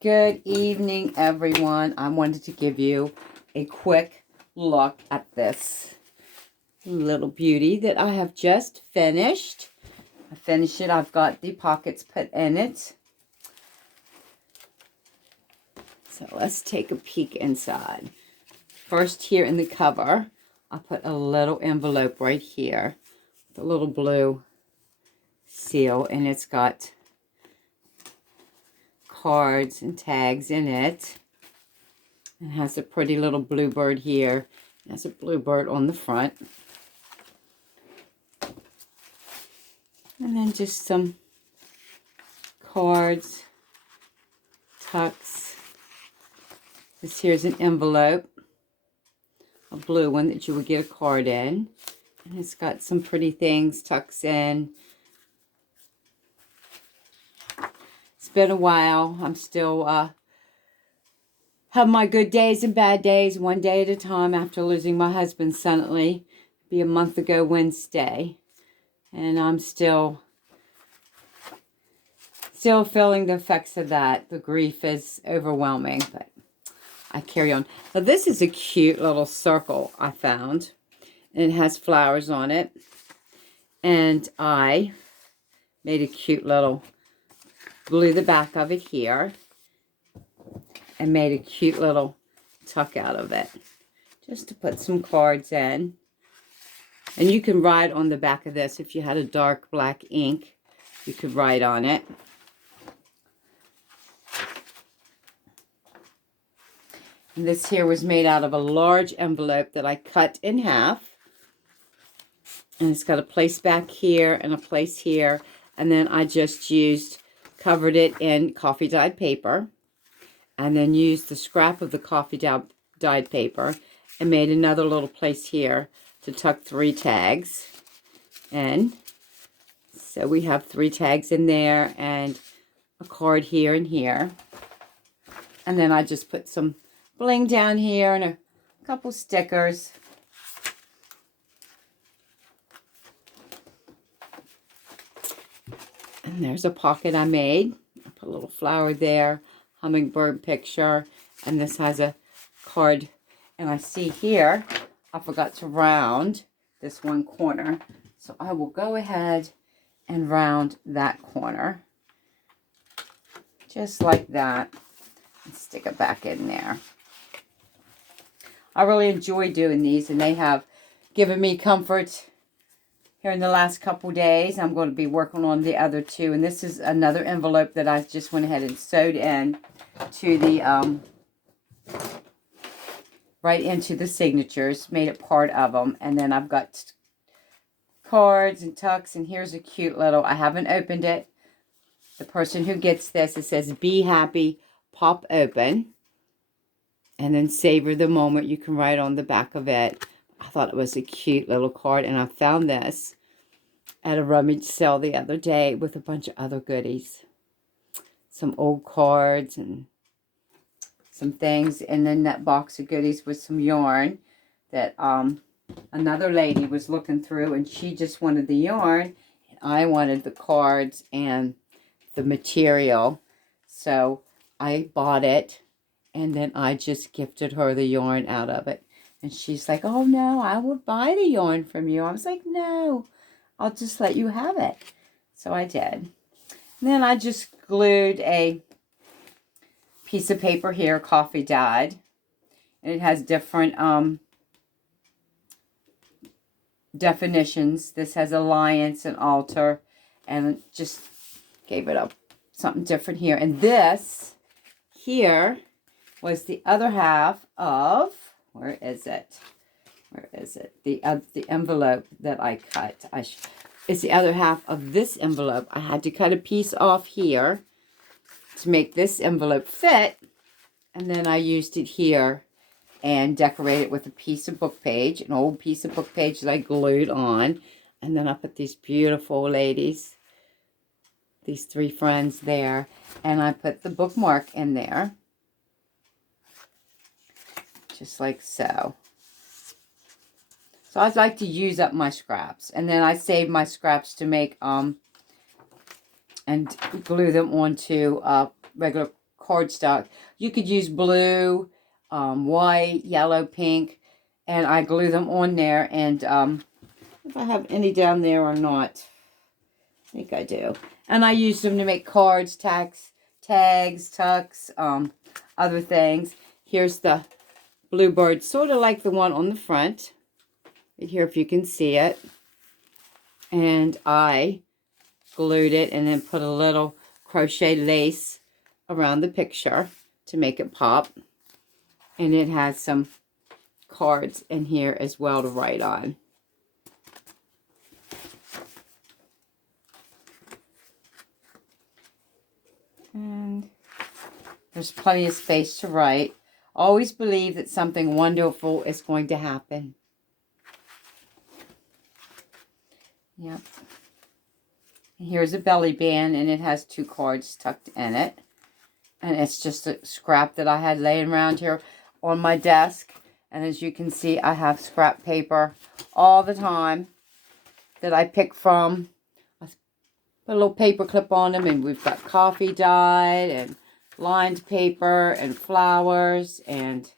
Good evening, everyone. I wanted to give you a quick look at this little beauty that I have just finished. I finished it. I've got the pockets put in it. So let's take a peek inside. First, here in the cover, I put a little envelope right here. The little blue seal, and it's got cards and tags in it. It has a pretty little bluebird here. It has a bluebird on the front. And then just some cards, tucks. This here's an envelope, a blue one that you would get a card in. And it's got some pretty things, tucks in. It's been a while. I'm still have my good days and bad days, one day at a time after losing my husband suddenly. Be a month ago Wednesday. And I'm still feeling the effects of that. The grief is overwhelming, but I carry on. Now this is a cute little circle I found. And it has flowers on it. And I made a cute little, glue the back of it here. And made a cute little tuck out of it. Just to put some cards in. And you can write on the back of this. If you had a dark black ink, you could write on it. And this here was made out of a large envelope that I cut in half. And it's got a place back here and a place here. And then I just covered it in coffee dyed paper. And then used the scrap of the coffee dyed paper and made another little place here to tuck 3 tags in. So we have 3 tags in there and a card here and here. And then I just put some bling down here and a couple stickers. And there's a pocket I made. I put a little flower there. Hummingbird picture, and this has a card, and I see here I forgot to round this one corner, so I will go ahead and round that corner just like that and stick it back in there. I really enjoy doing these, and they have given me comfort here in the last couple days. I'm going to be working on the other 2. And this is another envelope that I just went ahead and sewed in to the, right into the signatures. Made it part of them. And then I've got cards and tucks. And here's a cute little, I haven't opened it. The person who gets this, it says, "Be happy, pop open. And then savor the moment." You can write on the back of it. I thought it was a cute little card, and I found this at a rummage sale the other day with a bunch of other goodies. Some old cards and some things, and then that box of goodies with some yarn that another lady was looking through, and she just wanted the yarn, and I wanted the cards and the material. So I bought it, and then I just gifted her the yarn out of it. And she's like, "Oh, no, I would buy the yarn from you." I was like, "No, I'll just let you have it." So I did. And then I just glued a piece of paper here, coffee dyed. And it has different definitions. This has alliance and altar. And just gave it up something different here. And this here was the other half of... Where is it? Where is it? The envelope that I cut. It's the other half of this envelope. I had to cut a piece off here to make this envelope fit. And then I used it here and decorated it with a piece of book page, an old piece of book page that I glued on. And then I put these beautiful ladies, these 3 friends there. And I put the bookmark in there. Just like so. So I'd like to use up my scraps. And then I save my scraps to make, and glue them onto regular cardstock. You could use blue, white, yellow, pink, and I glue them on there. And if I have any down there or not, I think I do. And I use them to make cards, tags, tucks, other things. Here's the bluebird, sort of like the one on the front. Right here, if you can see it. And I glued it and then put a little crochet lace around the picture to make it pop. And it has some cards in here as well to write on. And there's plenty of space to write. Always believe that something wonderful is going to happen. Yep. Here's a belly band, and it has 2 cards tucked in it. And it's just a scrap that I had laying around here on my desk. And as you can see, I have scrap paper all the time that I pick from. I put a little paper clip on them, and we've got coffee dyed and lined paper and flowers and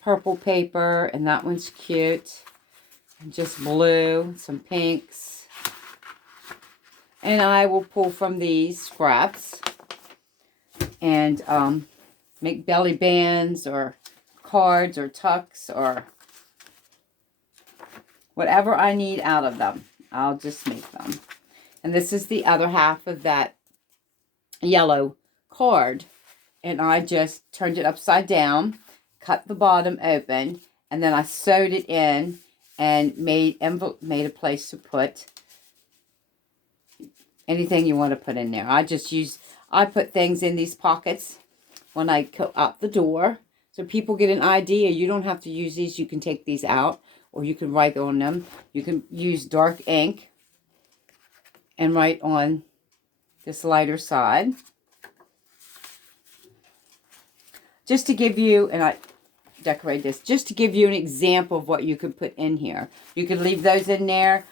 purple paper, and that one's cute. And just blue, some pinks. And I will pull from these scraps and make belly bands or cards or tucks or whatever I need out of them. I'll just make them. And this is the other half of that yellow card. And I just turned it upside down, cut the bottom open, and then I sewed it in and made a place to put anything you want to put in there. I put things in these pockets when I go out the door. So people get an idea. You don't have to use these. You can take these out, or you can write on them. You can use dark ink and write on this lighter side. Just to give you, and I decorate this, just to give you an example of what you could put in here. You could leave those in there.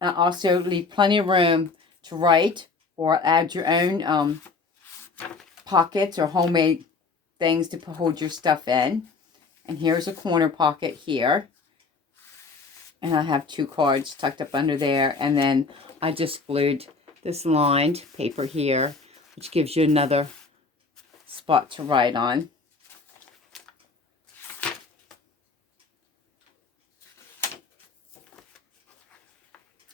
Also leave plenty of room to write or add your own pockets or homemade things to hold your stuff in. And here's a corner pocket here. And I have 2 cards tucked up under there. And then I just glued this lined paper here, which gives you another spot to write on.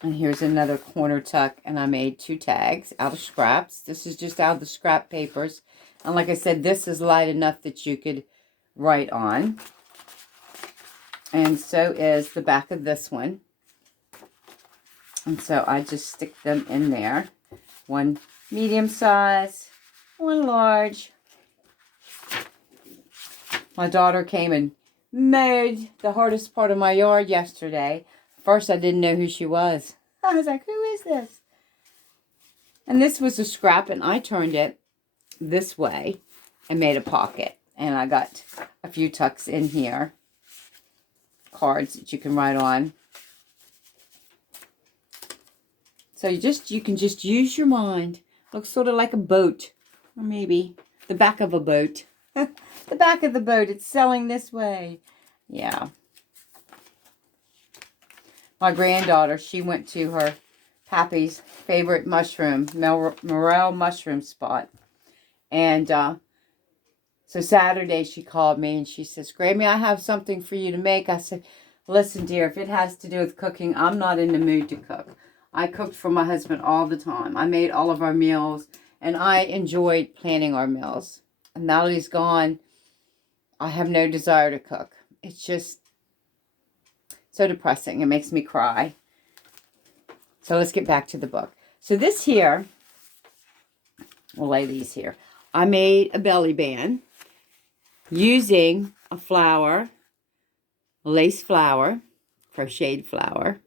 And here's another corner tuck, and I made 2 tags out of scraps. This is just out of the scrap papers. And like I said, this is light enough that you could write on. And so is the back of this one. And so I just stick them in there. 1 medium size, 1 large. My daughter came and mowed the hardest part of my yard yesterday. First, I didn't know who she was. I was like, who is this? And this was a scrap, and I turned it this way and made a pocket. And I got a few tucks in here. Cards that you can write on. So you can just use your mind. Looks sort of like a boat. Or maybe the back of a boat. The back of the boat. It's sailing this way. Yeah. My granddaughter, she went to her Pappy's favorite mushroom, morel mushroom spot. And so Saturday she called me and she says, Grammy, I have something for you to make. I said, listen, dear, if it has to do with cooking, I'm not in the mood to cook. I cooked for my husband all the time. I made all of our meals, and I enjoyed planning our meals. And now that he's gone, I have no desire to cook. It's just so depressing. It makes me cry. So let's get back to the book. So this here, we'll lay these here. I made a belly band using a flower, a lace flower, crocheted flower,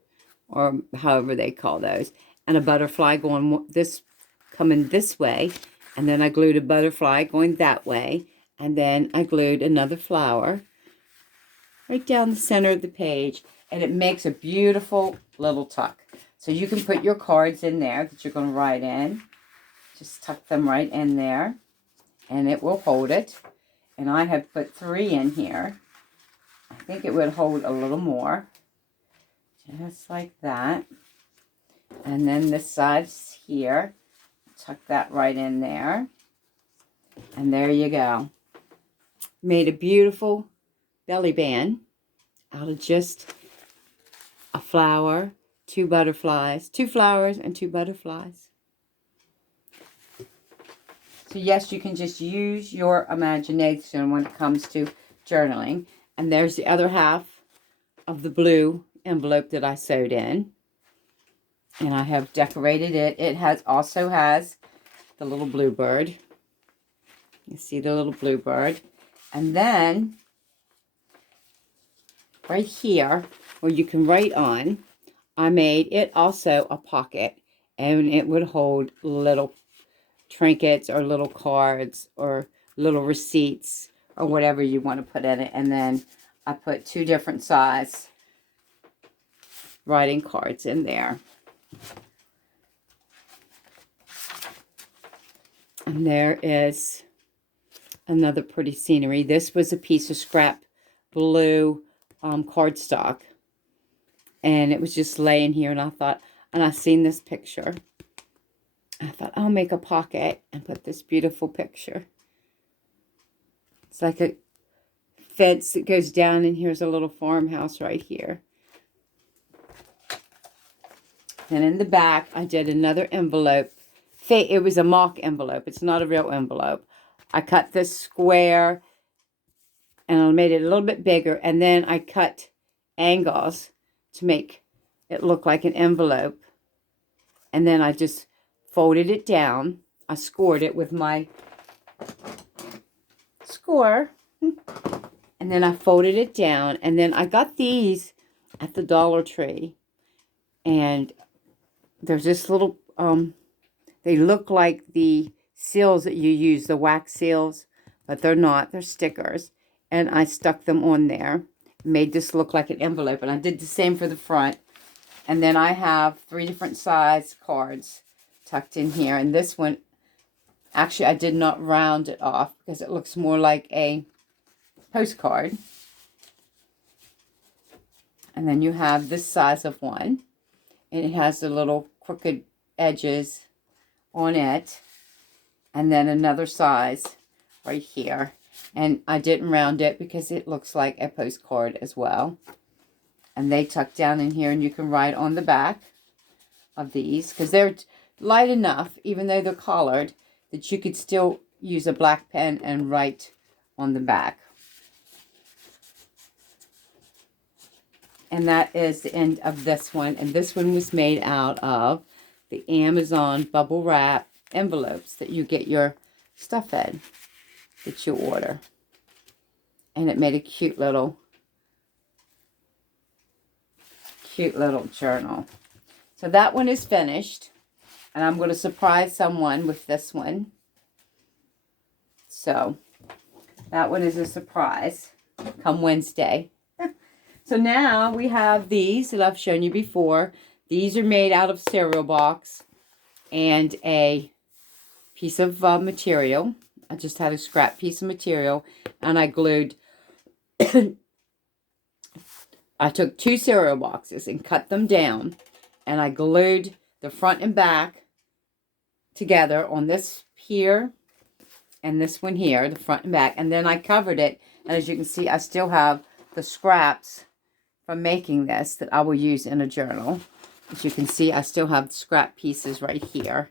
or however they call those, and a butterfly coming this way, and then I glued a butterfly going that way, and then I glued another flower right down the center of the page, and it makes a beautiful little tuck. So you can put your cards in there that you're going to write in. Just tuck them right in there. and it will hold it. And I have put 3 in here. I think it would hold a little more. Just like that. And then this side's here. Tuck that right in there. And there you go. Made a beautiful belly band out of just a flower, 2 butterflies, 2 flowers and 2 butterflies. So yes, you can just use your imagination when it comes to journaling. And there's the other half of the blue envelope that I sewed in. And I have decorated it. It also has the little bluebird. You see the little bluebird. And then right here, where you can write on, I made it also a pocket. And it would hold little trinkets or little cards or little receipts or whatever you want to put in it. And then I put 2 different size writing cards in there. And there is another pretty scenery. This was a piece of scrap blue cardstock. And it was just laying here. And I thought, and I seen this picture. I thought, I'll make a pocket and put this beautiful picture. It's like a fence that goes down. And here's a little farmhouse right here. And in the back, I did another envelope. It was a mock envelope. It's not a real envelope. I cut this square and I made it a little bit bigger. And then I cut angles to make it look like an envelope. And then I just folded it down. I scored it with my score. And then I folded it down. And then I got these at the Dollar Tree. And there's this little, they look like the seals that you use, the wax seals, but they're not. They're stickers. And I stuck them on there. Made this look like an envelope. And I did the same for the front. And then I have 3 different size cards tucked in here. And this one, actually, I did not round it off because it looks more like a postcard. And then you have this size of one. And it has the little crooked edges on it. And then another size right here. And I didn't round it because it looks like a postcard as well. And they tuck down in here, and you can write on the back of these because they're light enough, even though they're collared, that you could still use a black pen and write on the back. And that is the end of this one. And this one was made out of the Amazon bubble wrap envelopes that you get your stuff in that you order. And it made a cute little journal. So that one is finished. And I'm going to surprise someone with this one. So that one is a surprise come Wednesday. So now we have these that I've shown you before. These are made out of cereal box and a piece of material. I just had a scrap piece of material and I glued. I took 2 cereal boxes and cut them down, and I glued the front and back together on this here and this one here, the front and back, and then I covered it. And as you can see, I still have the scraps from making this that I will use in a journal. As you can see, I still have scrap pieces right here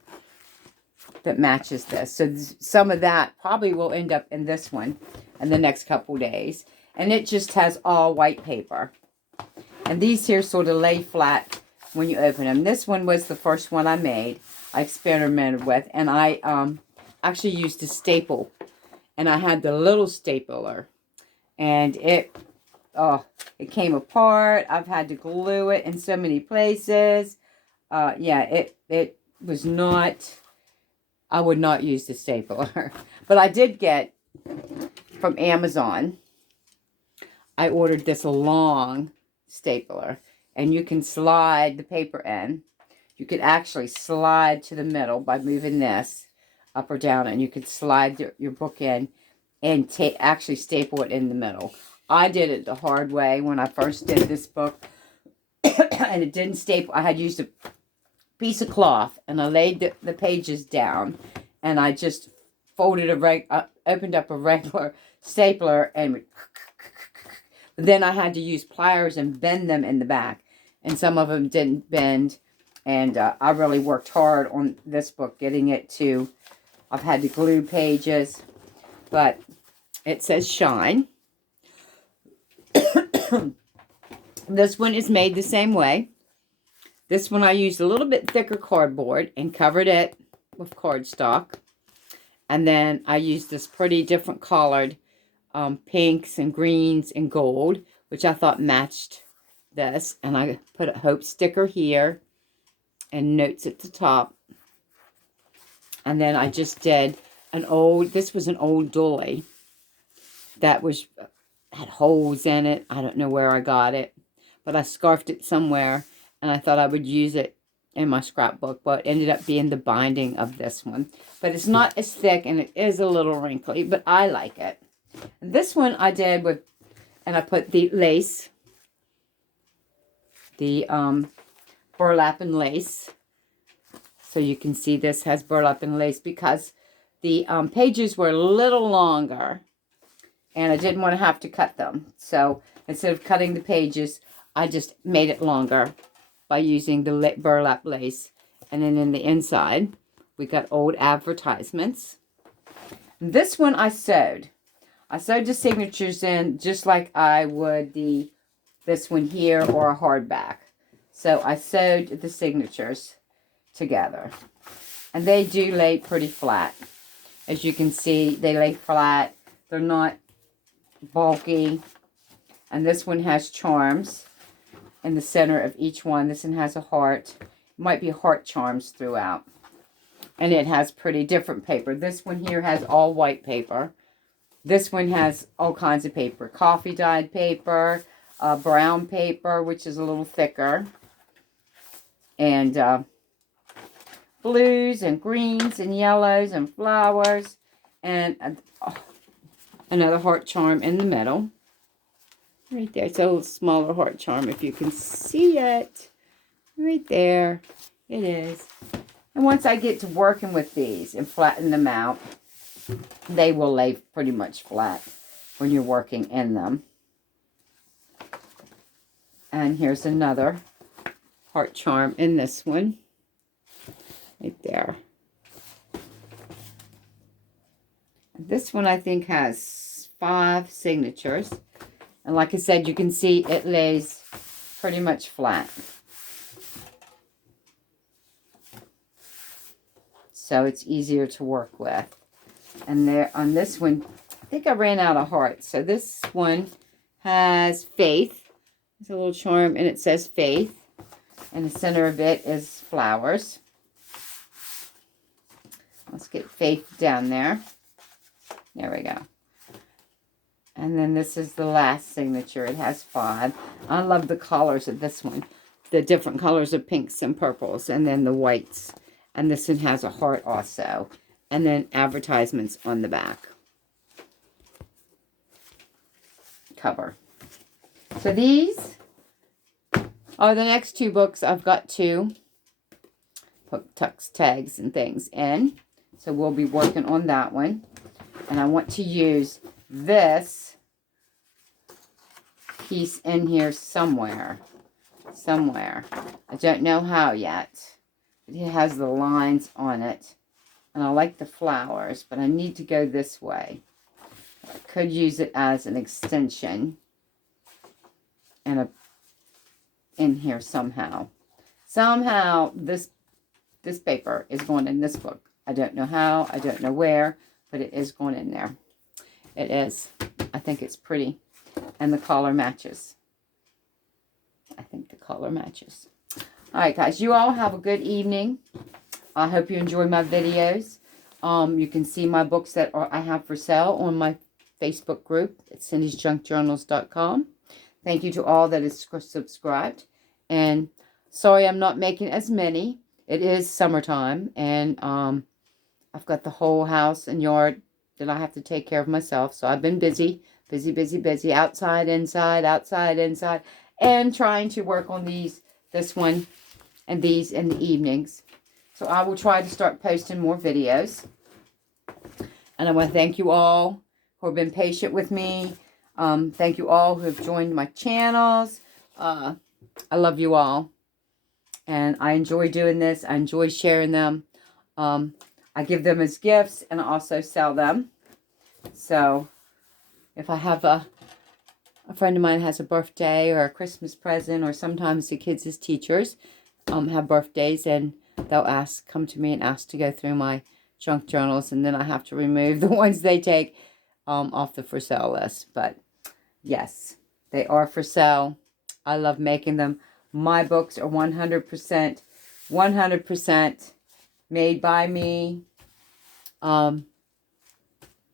that matches this. So some of that probably will end up in this one in the next couple days. And it just has all white paper. And these here sort of lay flat when you open them. This one was the first one I made. I experimented with. And I actually used a staple. And I had the little stapler. And it came apart. I've had to glue it in so many places. Yeah, it was not... I would not use the stapler. But I did get from Amazon. I ordered this long stapler. And you can slide the paper in. You could actually slide to the middle by moving this. up or down, and you could slide your book in and actually staple it in the middle. I did it the hard way when I first did this book, and it didn't staple. I had used a piece of cloth, and I laid the pages down, and I just folded opened up a regular stapler, and then I had to use pliers and bend them in the back, and some of them didn't bend, and I really worked hard on this book, getting it to, I've had to glue pages, but it says Shine. This one is made the same way. This one I used a little bit thicker cardboard and covered it with cardstock. And then I used this pretty different colored pinks and greens and gold, which I thought matched this. And I put a Hope sticker here and notes at the top. And then I just did this was an old dolly that had holes in it. I don't know where I got it, but I scarfed it somewhere, and I thought I would use it in my scrapbook, but it ended up being the binding of this one. But it's not as thick, and it is a little wrinkly, but I like it. And this one I did and I put the lace, the burlap and lace. So you can see this has burlap and lace because the pages were a little longer, and I didn't want to have to cut them. So instead of cutting the pages, I just made it longer by using the burlap lace. And then in the inside, we got old advertisements. This one I sewed. I sewed the signatures in just like I would this one here or a hardback. So I sewed the signatures together. And they do lay pretty flat. As you can see, they lay flat. They're not bulky. And this one has charms in the center of each one. This one has a heart. It might be heart charms throughout. And it has pretty different paper. This one here has all white paper. This one has all kinds of paper. Coffee dyed paper, brown paper, which is a little thicker. And blues and greens and yellows and flowers. And another heart charm in the middle. Right there. It's a little smaller heart charm if you can see it. Right there. It is. And once I get to working with these and flatten them out, they will lay pretty much flat when you're working in them. And here's another heart charm in this one. Right there. This one I think has 5 signatures. And like I said, you can see it lays pretty much flat. So it's easier to work with. And there on this one, I think I ran out of hearts. So this one has Faith. There's a little charm and it says Faith. And the center of it is flowers. Let's get Faith down there. There we go. And then this is the last signature. It has 5. I love the colors of this one. The different colors of pinks and purples. And then the whites. And this one has a heart also. And then advertisements on the back cover. So these are the next 2 books. I've got to put tucks, tags, and things in. So we'll be working on that one. And I want to use this piece in here somewhere. I don't know how yet. It has the lines on it. And I like the flowers, but I need to go this way. I could use it as an extension. And in here somehow. Somehow this paper is going in this book. I don't know how. I don't know where. But it is going in there. It is. I think it's pretty. And the color matches. I think the color matches. Alright guys, you all have a good evening. I hope you enjoy my videos. You can see my books that I have for sale on my Facebook group at cindysjunkjournals.com. Thank you to all that is subscribed. And sorry I'm not making as many. It is summertime. And I've got the whole house and yard that I have to take care of myself. So I've been busy, busy, busy, busy, outside, inside, and trying to work on this one and these in the evenings. So I will try to start posting more videos. And I want to thank you all who have been patient with me. Thank you all who have joined my channels. I love you all. And I enjoy doing this. I enjoy sharing them. I give them as gifts and I also sell them. So if I have a friend of mine has a birthday or a Christmas present, or sometimes the kids as teachers have birthdays, and they'll come to me and ask to go through my junk journals, and then I have to remove the ones they take off the for sale list. But yes, they are for sale. I love making them. My books are 100% made by me,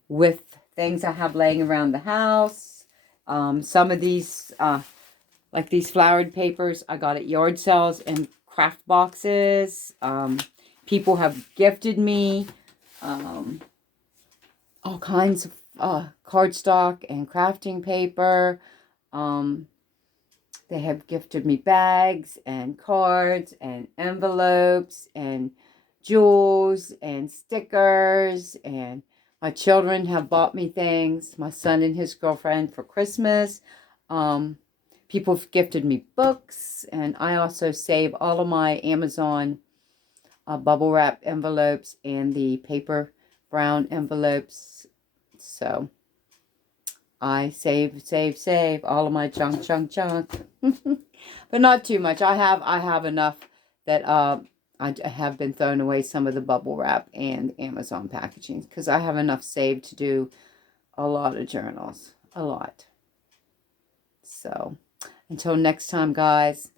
with things I have laying around the house. Some of these, like these flowered papers, I got at yard sales and craft boxes. People have gifted me all kinds of cardstock and crafting paper. They have gifted me bags and cards and envelopes and jewels and stickers, and my children have bought me things, my son and his girlfriend, for Christmas. People have gifted me books, and I also save all of my Amazon bubble wrap envelopes and the paper brown envelopes. So I save all of my junk. But not too much. I have enough that I have been throwing away some of the bubble wrap and Amazon packaging, because I have enough saved to do a lot of journals. A lot. So until next time, guys.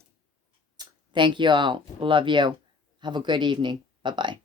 Thank you all. Love you. Have a good evening. Bye-bye.